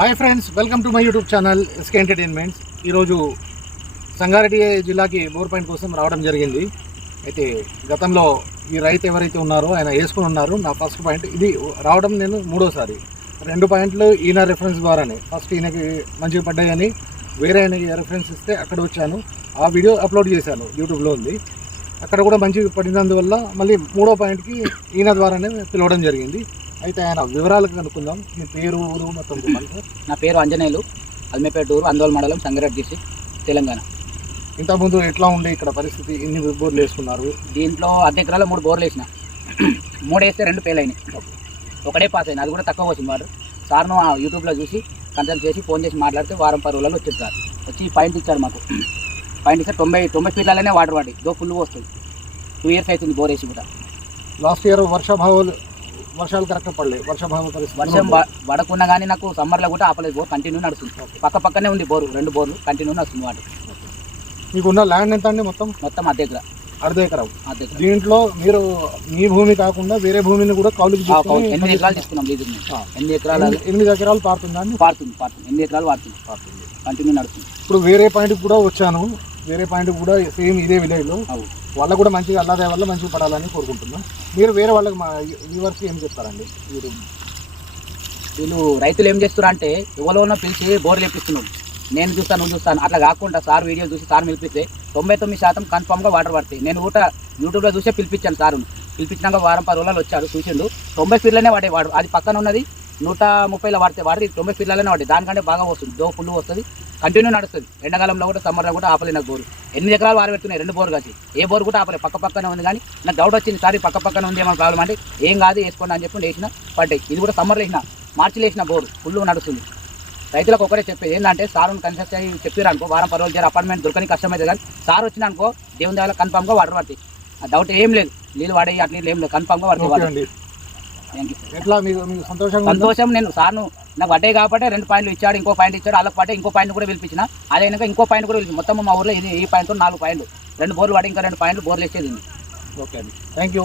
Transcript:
Hi friends, welcome to my YouTube channel SK entertainments. ఈరోజు సంగారెడ్డి జిల్లాకి bore point కోసం రావడం జరిగింది. అయితే గతంలో ఈ రైతు ఎవరైతే ఉన్నారో ఆయన వేసుకుని ఉన్నారు. నా ఫస్ట్ పాయింట్ ఇది రావడం నేను మూడోసారి. 2 పాయింట్లు ఈయన రెఫరెన్స్ ద్వారానే. ఫస్ట్ ఈయనకి మంచిగా పడ్డాయని వేరే ఆయనకి రెఫరెన్స్ ఇస్తే అక్కడ వచ్చాను. ఆ వీడియో అప్లోడ్ చేశాను, యూట్యూబ్లో ఉంది. అక్కడ కూడా మంచిగా పడినందువల్ల మళ్ళీ 3వ పాయింట్కి ఈయన ద్వారానే పిలవడం జరిగింది. అయితే ఆయన వివరాలు కనుక్కుందాం. మీ పేరు, ఊరు మొత్తం చెప్పండి సార్. నా పేరు అంజనేయులు, అల్మేపేట ఊరు, అందోల్ మండలం, సంగారెడ్డి డిస్ట్రిక్ట్, తెలంగాణ. ఇంతకుముందు ఎట్లా ఉండే ఇక్కడ పరిస్థితి? ఇన్ని బోర్లు వేసుకున్నారు. దీంట్లో అర్ధ ఎకరాల 3 బోర్లు వేసిన. 3 వేస్తే 2 ఫెయిల్ అయినాయి, ఒకటే పాస్ అయినా. అది కూడా తక్కువ వచ్చింది. వాడు సార్ను యూట్యూబ్లో చూసి కన్సల్ట్ చేసి ఫోన్ చేసి మాట్లాడితే వారం 10 రోజులలో వచ్చారు సార్. వచ్చి పాయింట్ ఇచ్చాడు మాకు. పాయింట్ ఇస్తే 90 ఫీట్లలోనే వాటర్ పడి దో ఫుల్ వస్తుంది. 2 ఇయర్స్ అవుతుంది బోర్ వేసి కూడా. లాస్ట్ ఇయర్ వర్షాలు కరెక్ట్గా పడలేదు. వర్షాభావ పరిస్థితి వర్షం పడకున్నా కానీ నాకు సమ్మర్లో కూడా ఆపలేదు. బోర్ కంటిన్యూ నడుస్తుంది. పక్కనే ఉంది బోరు, 2 బోర్లు కంటిన్యూ నడుస్తుంది వాటర్. మీకున్న ల్యాండ్ ఎంత అండి? మొత్తం అర్ధ ఎకరా. అర్ధ ఎకరం. దీంట్లో మీరు మీ భూమి కాకుండా వేరే భూమిని కూడా కౌలుకి 8 ఎకరాలు తీసుకున్నాం. 8 ఎకరాలు పారుతుందా అండి? పారుతుంది. 8 ఎకరాలు పారుతుంది కంటిన్యూ నడుస్తుంది. ఇప్పుడు వేరే పాయింట్కి కూడా వచ్చాను. వేరే పాయింట్ కూడా సేమ్ ఇదే విలేజ్లో. వాళ్ళకు కూడా మంచిగా అల్లాదే వల్ల మంచిగా పడాలని కోరుకుంటున్నాం. మీరు వేరే వాళ్ళకి మా వ్యూవర్స్కి ఏం చెప్తారండి? వీళ్ళు రైతులు ఏం చేస్తున్నారు అంటే ఎవరినో పిలిచి బోర్లు వేపిస్తున్నాడు. నేను చూస్తాను, నువ్వు చూస్తాను, అట్లా కాకుండా సార్ వీడియో చూసి సార్ పిలిపిస్తే 99% కన్ఫామ్గా వాటర్ పడతాయి. నేను కూడా యూట్యూబ్లో చూసే పిలిపించాను. సార్ను పిలిపించినాక వారం 10 రోజులు వచ్చాడు, చూసిండు. 90 ఫీట్లనే వాడేవాడు. అది పక్కన ఉన్నది 130లో వాడితే 90 ఫీట్లలోనే వాడి. దానికంటే బాగా వస్తుంది, దో ఫుల్ వస్తుంది, కంటిన్యూ నడుస్తుంది. ఎండాకాలంలో కూడా సమ్మర్లో కూడా ఆపలే. నాకు బోరు 8 ఎకరాలు వారబెడుతున్నాయి, 2 బోర్లు కలిసి. ఏ బోర్ కూడా ఆపలే, పక్కనే ఉంది. కానీ నాకు డౌట్ వచ్చింది, సార్ పక్కనే ఉంది ఏమైనా ప్రాబ్లం అంటే, ఏం కాదు వేసుకోండి అని చెప్పి వేసిన పడ్డాయి. ఇది కూడా సమ్మర్లో వేసిన, మార్చిలో వేసిన బోరు ఫుల్ నడుస్తుంది. రైతులకు ఒకటే చెప్పేది ఏంటంటే, సార్ను కన్సల్ట్ అయ్యి చెప్పారు అనుకో, వారం 10 రోజులు అపార్ట్మెంట్ దొరకని కష్టమైతే. కానీ సార్ వచ్చిన అనుకో దేవుని దగ్గర కన్ఫామ్గా వాటర్ పడతాయి. ఆ డౌట్ ఏం లేదు, నీళ్ళు వాడే అట్లా ఏం లేదు, కన్ఫామ్గా పడతాయి. సంతోషం. నేను సార్ను నాకు పడ్డాయి కాబట్టి 2 పాయింట్లు ఇచ్చాడు, ఇంకో పాయింట్ ఇచ్చాడు. వాళ్ళకి పడ్డాయి, ఇంకో పాయింట్ కూడా పిలిపించిన. అదైనాక ఇంకో పాయింట్ కూడా పిలిచి మొత్తం మా ఊర్లో ఈ పాయింట్ 4 పాయింట్లు, 2 బోర్లు పడి ఇంకా 2 పాయింట్లు బోర్లు వేసేది. ఓకే అండి, థ్యాంక్ యూ.